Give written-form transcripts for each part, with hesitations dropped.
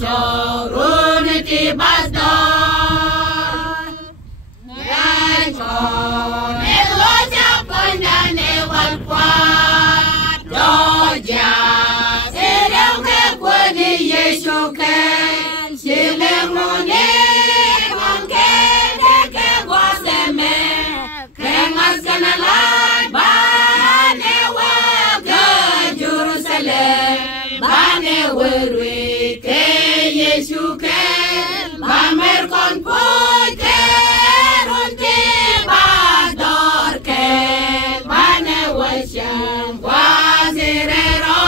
soruniti basdor Rancho negocia pondane walquat Doja sereu que kwani Yesu ke silemone manke deke gwaseme kengas kanalat bane wake Jerusalem bane werwe ke Yesu ke bamer kon poite runti basdor ke bane washam wazirero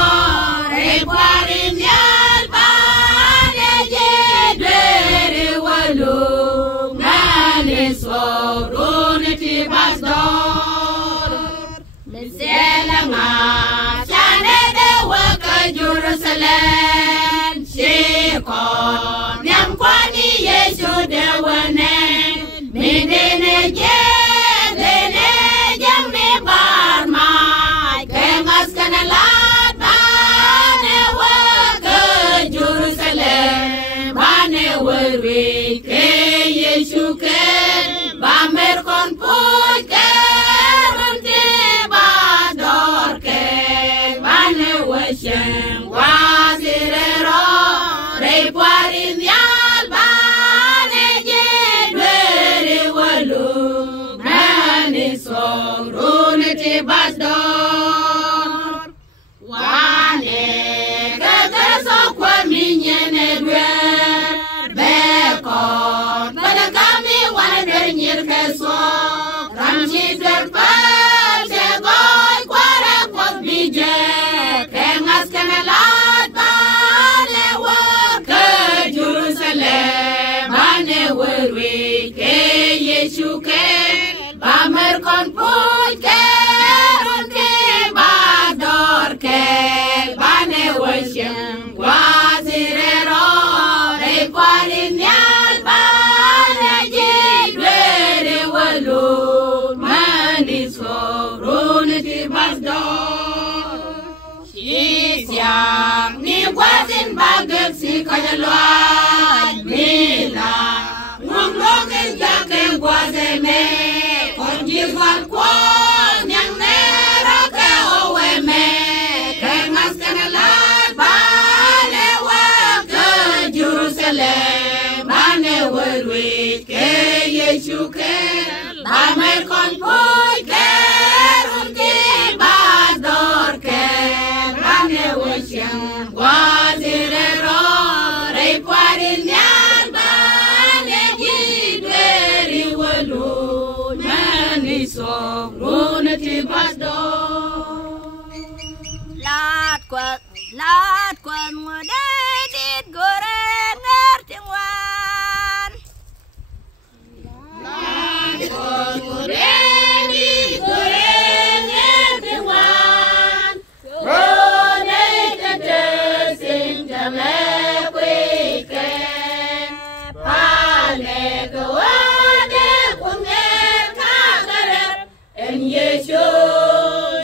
reparimyal bane jedere walu nane soruniti basdor miselanga chane de waka Jerusalem shikon nyam kwani Yesu de wane midene jedene jamne barma kengas kanalat bane waka Jerusalem bane werwe ke Yesu ke bamer kon puj ke runti basdor ke bane washem wazirero reparim yal bane jedwere walu bane soruniti basdor wane kekeso kwa minyene dwer bekon pada kami wane dernyir keso ramji derpal segoy kwara kwak bije kengas kanalat bane wake Jerusalem bane werwe ke Yesu ke bamer kon puj ke runti basdor ke bane washem wazirero reparim yal bane jedwere walu mani soruniti basdor Siang ni wazin bagak si kajalwaj mila ngunglogin jake wazeme konjifan kwal nyang nera ke oweme kengas kanalat bane wake Jerusalem bane werwe ke Yesu ke bamer kon puj ke runti basdor ke bane washem wazirero reparim yal bane jedwere walu mani soruniti basdor Lat kwan ngudedit goreng ngertingwan Goreng ngertingwan Rodei tetesin jame kweken Pale gawade kunger kagarep En Yesu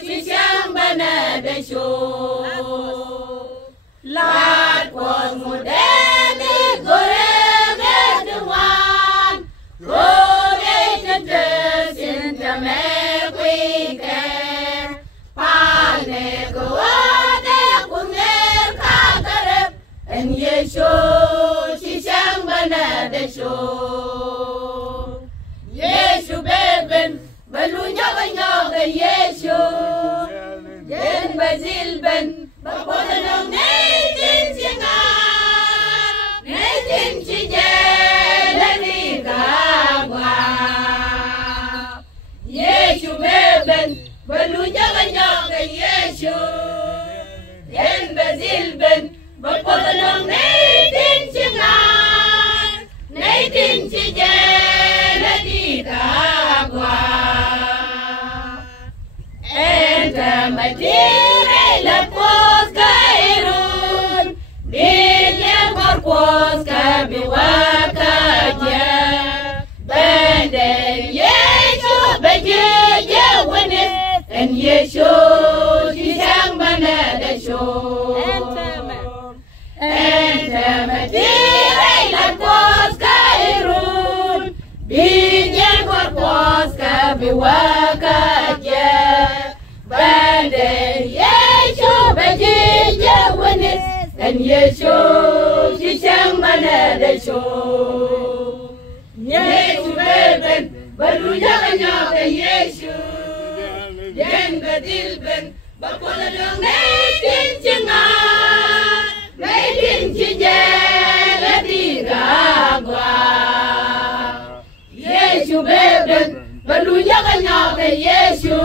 sisang banadasyo Lat kwan ngudedit goreng ngertingwan Rodei tetesin jame kweken Pale gawade kunger kagarep En Yesu sisang banadasyo Yesu beben balunya banyaga Yesu Den bazilben bapotanong naitin singan Naitin sijelani gagwa Yesu beben balunya banyaga Yesu Den bazilben bapotanong naitin singan Naitin sijelani gagwa Enta matire la pos kairun Dinya korpos kabiwaka ja Benden Yesu bejeje wene En Yesu sisang banadasyo Enta wakaje bande Yeshu bejije wini and Yeshu shishang banade sho Yeshu beben baru jangan nyoke Yeshu jen bedil ben bakola dong netin cengar netin cijela digagwa Yeshu beben baru jangan nyoke Yeshu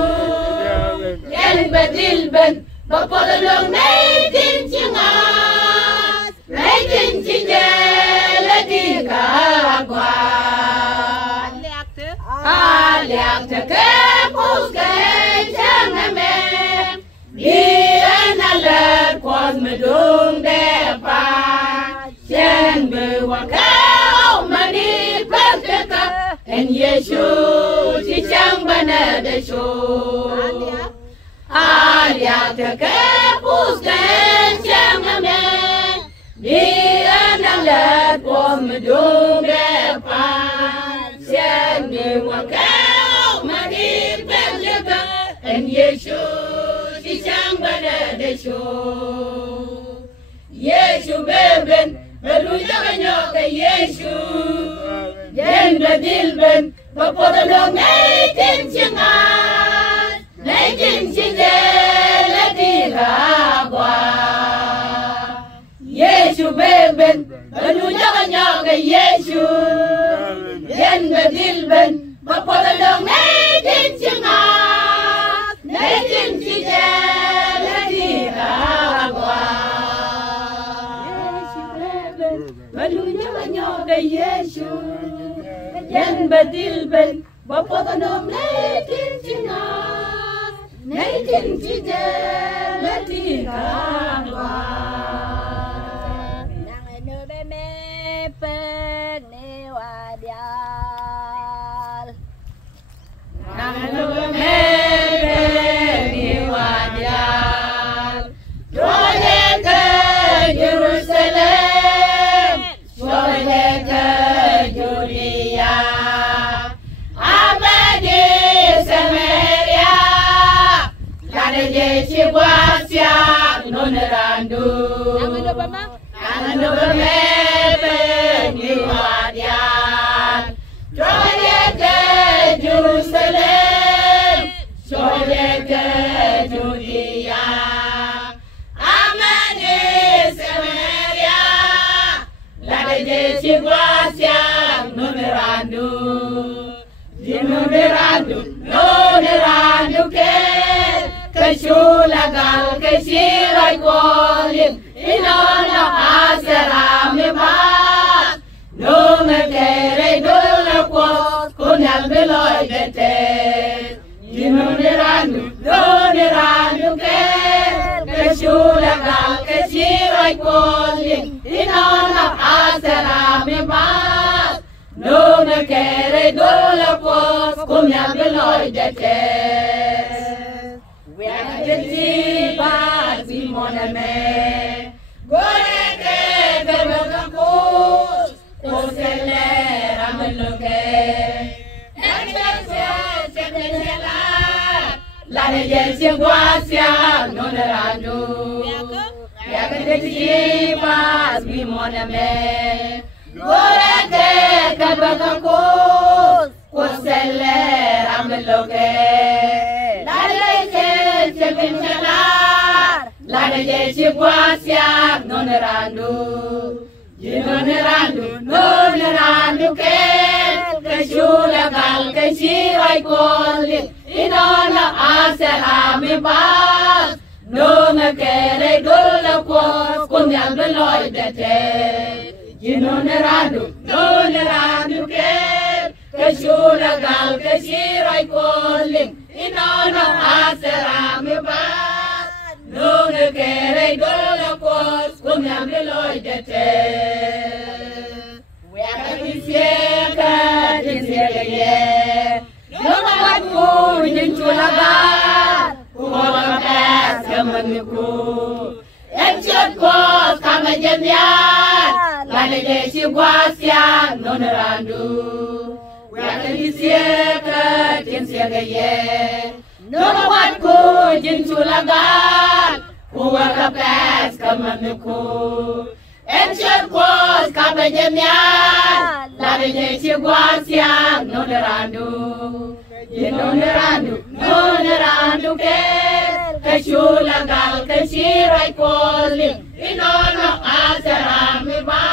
jen bedil ben bakola dong netin cengar netin cijela digagwa Aliak tekepus kejangame Bian alat kuas medung depan Jen bewakau mani perteka En Yeshu cicang banadesho Aliak tekepus kejangame Bian alat kuas medung depan Jen bewakau mani perteka En Yeshu cicang banadesho Yeshu beben baru jangan nyoke Yeshu jen bedil ben bapoda dong netin cengar netin cijela digagwa Yeshu beben baru jangan nyoke Yeshu jen bedil ben bapoda dong netin cengar netin cijela digagwa Baru jangan nyoke Yeshu jen bedil ben bapoda dong netin cengar netin cijela digagwa Nang eno be me pek ne wadial Nang mebe ni wadial Jole ke Jerusalem Jole ke Judea Abadi Samaria Lada jeshi buasya nonerandu Nang eno mebe ni wadial Jole ke Jerusalem, Jole ke Judea, Amadi Samaria, Lada jeshi buasya nonerandu ke Keshulagal keshirai kolim Inona asera mibas Nome kere dole kos Kunyal beloy dete Nonerandu ke Keshulagal keshirai kolim Inona asera mibas Nome kere dole kos Kunyal beloy dete We're Simoname Goreke Verbakus Osele Rameluke Excelsior La Regencia Guasia Nonerandu Yagatipas Simoname Goreke Verbakus Osele Rameluke La jeshi buasya nonerandu nonerandu ke Keshulagal keshirai kolim Inona asera mibas Nome kere dole kos Kunyal beloy dete Nonerandu ke Keshulagal keshirai kolim Inona asera mibas Nune kere dole kos Kunyal beloy dete Weakabisieka Jinsiege Noma watku Jinchulagar Kumakabes Kamaniku Ekchot kos Kamajemyan Lana jeshi buasya nonerandu sieka tin siega ye no wat ko jin chulagal kuwa kapes kamamiku enchot kos kabejemya la beje chigwasia no nerandu no nerandu ke chulagal ke chirai kolim inono asarami ba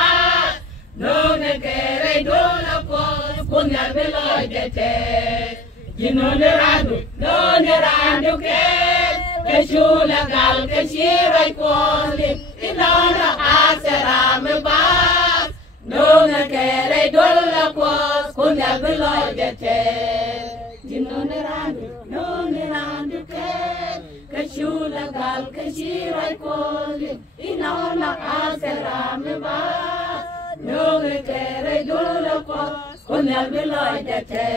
no ne kere do la ko kunyal beloy dete no nerandu ke chulagal ke chirai kolim inono asarami ba no ne kere do la ko kunyal beloy dete no nerandu ke Kashulagal kashirai kolim inona asarame ba no kere dolo ko kunyal beloy dete